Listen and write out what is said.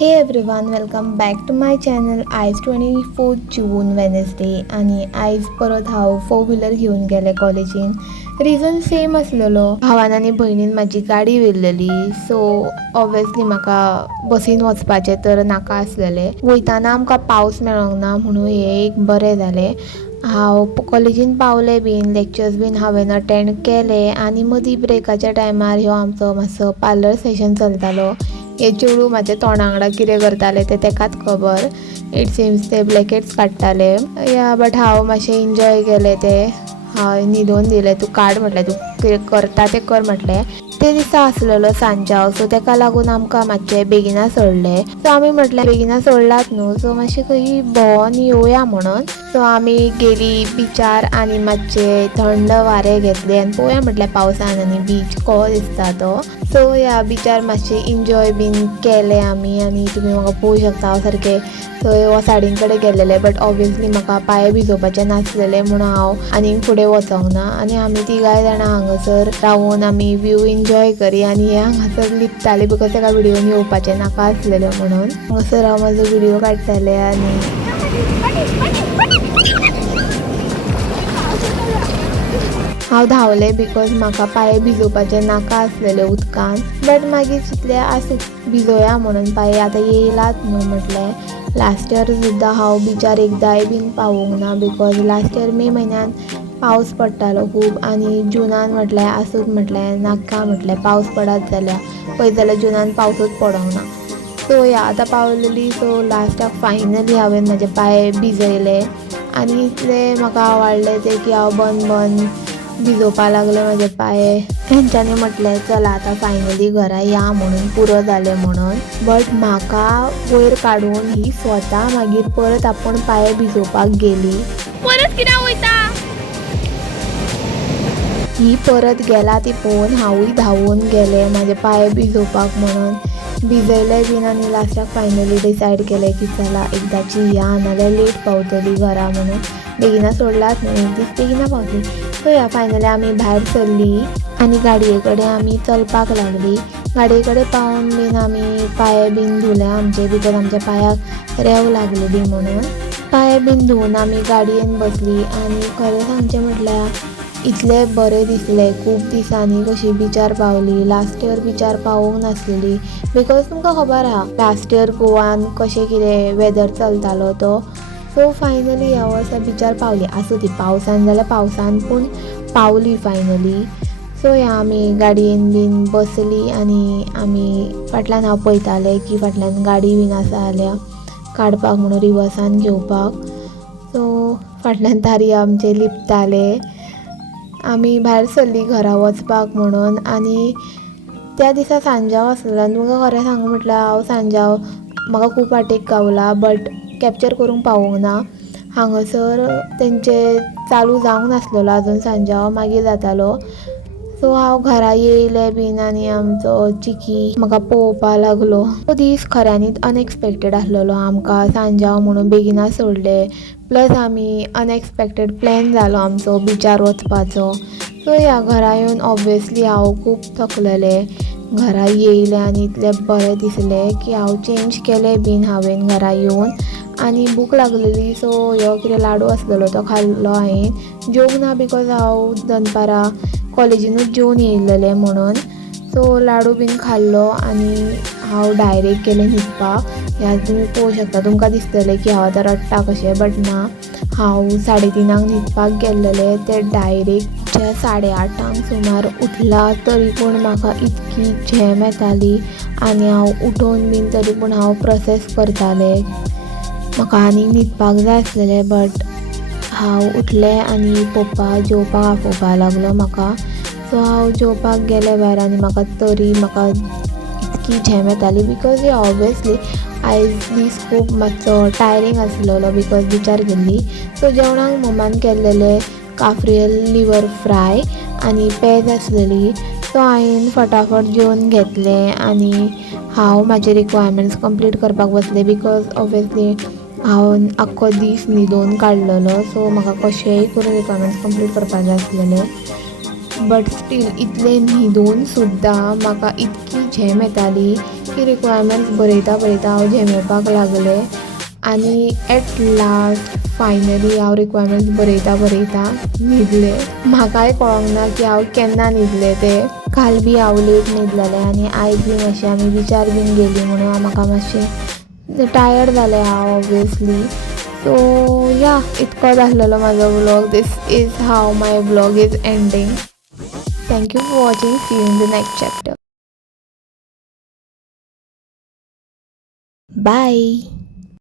Hey everyone, welcome back to my channel. आयज 24 जून वेनसडे आणि आयज परत हांव 4 व्हिलर घेवन गेले कॉलेजीन. रिजन सेम आसलेलो. भावान आनी भयणीन म्हाजी गाडी व्हेल्लेली, सो ऑब्वियसली म्हाका बसीन वचपाचें तर नाका आसलेलें. वयताना आमकां पावस मेळोंक ना म्हणून हें एक बरें जालें. हांव कॉलेजीन पावलें बीन, लेक्चर्स बीन हांवें अटेंड केले आनी मदीं ब्रेकाच्या टायमार ह्यो आमचो मातसो पार्लर सेशन चलतालो. हे चेडूं म्हाज्या तोंडा वांगडा कितें करताले तें तेकाच खबर. इट सिम्स ते ब्लॅकेट्स काडटाले. या बट हांव मातशें एन्जॉय केलें तें. हांव न्हिदोवन दिलें. तूं काड म्हटलें, तूं कितें करता तें कर म्हटलें. ते दिसा आसलेलो सांजाव, सो तेका लागून आमकां मातशें बेगिना सोडलें. सो आमी म्हटलें बेगिना सोडलात न्हू, सो मातशें खंय भोंवोन येवया म्हणून. सो आमी गेली बिचार आनी मातशें थंड वारें घेतलें आनी पळोवया म्हटलें पावसान आनी बीच कसो दिसता तो. सो ह्या बिचार मातशें एन्जॉय बीन केलें आमी. आनी तुमी म्हाका पळोवंक शकता हांव सारकें थंय वसाडीं कडेन गेल्लेलें, बट ऑब्वियसली म्हाका पांय भिजोवपाचें नासलेलें म्हणून हांव आनीक फुडें वचोंक ना. आनी आमी तिगाय जाणां हांगासर रावून आमी व्यू एन्जॉय करी. आनी हे हांगासर लिपताले बिकॉज तेका व्हिडिओन येवपाचें नाका आसलेलें म्हणून. हांगासर हांव म्हाजो व्हिडिओ काडटालें आनी हांव धांवलें बिकॉज म्हाका पांय भिजोवपाचें नाका आसलेलें उदकान. बट मागीर चिंतलें आसूं भिजोया म्हणून, पांय आतां येयलात न्हू म्हटलें. लास्ट इयर सुद्दां हांव बिचार एकदांय बीन पावूंक ना बिकॉज लास्ट इयर मे म्हयन्यान पावस पडटालो खूब आनी जुनान म्हटलें आसूंच म्हटलें नाका म्हटलें पावस पडत जाल्यार. पळयत जाल्यार जुनान पावसूच पडोंक ना. सो ह्या आतां पावलेली. सो लास्टाक फायनली हांवें म्हाजे पांय भिजयले आनी इतलें म्हाका आवडलें तें की हांव बंद भिजोवपा लागलें म्हाजे पांय. हेंच्यांनी म्हटलें चला आतां फायनली घरा या म्हणून, पुरो जालें म्हणून. बट म्हाका वयर काडून ही स्वता मागीर परत आपूण पांय भिजोवपाक गेली. परत कित्याक वयता ही परत गेला ती पळोवन हांवूय धांवून गेलें म्हाजे पांय भिजोवपाक म्हणून. भिजयलें बीन आनी लास्टाक फायनली डिसायड केलें की चला एकदाची या नाजाल्यार लेट पावतली घरा म्हणून. बेगिना सोडलात न्हू, एक दीस बेगिना पावतली. सो ह्या फायनली आमी भायर सरली आनी गाडये कडेन आमी चलपाक लागली. गाडये कडेन पावून बीन आमी पांय बीन धुले आमचे बिकॉज आमच्या पांयाक रेंव लागलेली म्हणून. पांय बीन धुवन आमी गाडयेन बसली आनी खरें सांगचें म्हटल्यार इतलें बरें दिसलें. खूब दिसांनी कशी बिचार पावली. लास्ट इयर बिचार पावूंक नासलेली बिकॉज तुमकां खबर आहा लास्ट इयर गोवान कशें कितें वेदर चलतालो तो. सो फायनली ह्या वर्सा बिचार पावली. आसूं ती पावसान जाल्यार पावसान पूण पावली फायनली. सो ह्या आमी गाडयेन बीन बसली आनी आमी फाटल्यान हांव पळयतालें की फाटल्यान गाडी बीन आसा जाल्यार काडपाक म्हणून रिवर्सान घेवपाक. सो फाटल्यान तारी आमचे लिपताले. आमी भायर सरली घरा वचपाक म्हणून आनी त्या दिसा सांजाव आसलेलो. आनी तुमकां खरें सांगू म्हटल्यार हांव सांजाव म्हाका खूब वाटेक गावला बट कॅप्चर करूंक पावूंक ना. हांगासर तेंचे चालू जावंक नासलेलो आजून सांजाव, मागीर जातालो. सो हांव घरा येयलें बीन आनी आमचो चिकी म्हाका पळोवपा लागलो. तो दीस खऱ्यांनीच अनएक्सपेक्टेड आसलेलो आमकां सांजाव म्हणून बेगिना सोडले. प्लस आमी अनएक्सपेक्टेड प्लॅन जालो आमचो बिचार वचपाचो. सो ह्या घरा येवन ऑब्वियसली हांव खूब थकलेलें. घरा येयलें आनी इतलें बरें दिसलें की हांव चेंज केलें बीन हांवें घरा येवन. आनी भूक लागलेली सो ह्यो कितें लाडू आसलेलो तो खाल्लो हांवें. जेवंक ना बिकॉज हांव दनपारां कॉलेजीनूच जेवन येयल्लेलें म्हणून. सो लाडू बीन खाल्लो आनी हांव डायरेक्ट गेलें न्हिदपाक. ह्या तुमी पळोवंक शकता, तुमकां दिसतलें की हांव आतां रडटा कशें, बट ना. हांव 3:30 न्हिदपाक गेल्लेलें ते डायरेक्ट 8:30 सुमार उठला तरी पूण म्हाका इतकी झेम येताली आनी हांव उठोवन बीन तरी पूण हांव प्रोसेस करतालें. म्हाका आनी न्हिदपाक जाय आसलेलें बट हांव उठलें आनी पप्पा जेवपाक आफोवपा लागलो म्हाका. सो हांव जेवपाक गेलें भायर आनी म्हाका इतकी झेम येताली बिकॉज हे ऑब्वियसली आयज दीस खूब मातसो टायरींग आसलेलो बिकॉज बिचार गेल्ली. सो जेवणाक मम्मान केल्लेलें काफ्रियल लिवर फ्राय आनी पेज आसलेली. सो हांवें फटाफट जेवन घेतलें आनी हांव म्हाजे रिक्वायरमेंट्स कंप्लीट करपाक बसलें बिकॉज ऑब्वियसली हांव आख्खो दीस न्हिदोवन काडलेलो. सो म्हाका कशेंय करून रिक्वायरमेंट्स कंप्लीट करपाक जाय आसलेले. बट स्टील इतले न्हिदून सुद्दां म्हाका इतकी झेम येताली की रिक्वायरमेंट्स बरयता हांव झेमेवपाक लागलें आनी एट लास्ट फायनली हांव रिक्वायरमेंट्स बरयता न्हिदलें. म्हाकाय कळोंक ना की हांव केन्ना न्हिदलें तें. काल बी हांव लेट न्हिदलेलें आनी आयज बी मातशें आमी बिचार बीन गेलीं म्हणून म्हाका मातशें टायर्ड जालें हांव ऑब्वियसली. सो या इतकोच आसलेलो म्हाजो vlog. This is how my vlog is ending. Thank you for watching. See you in the next chapter. Bye.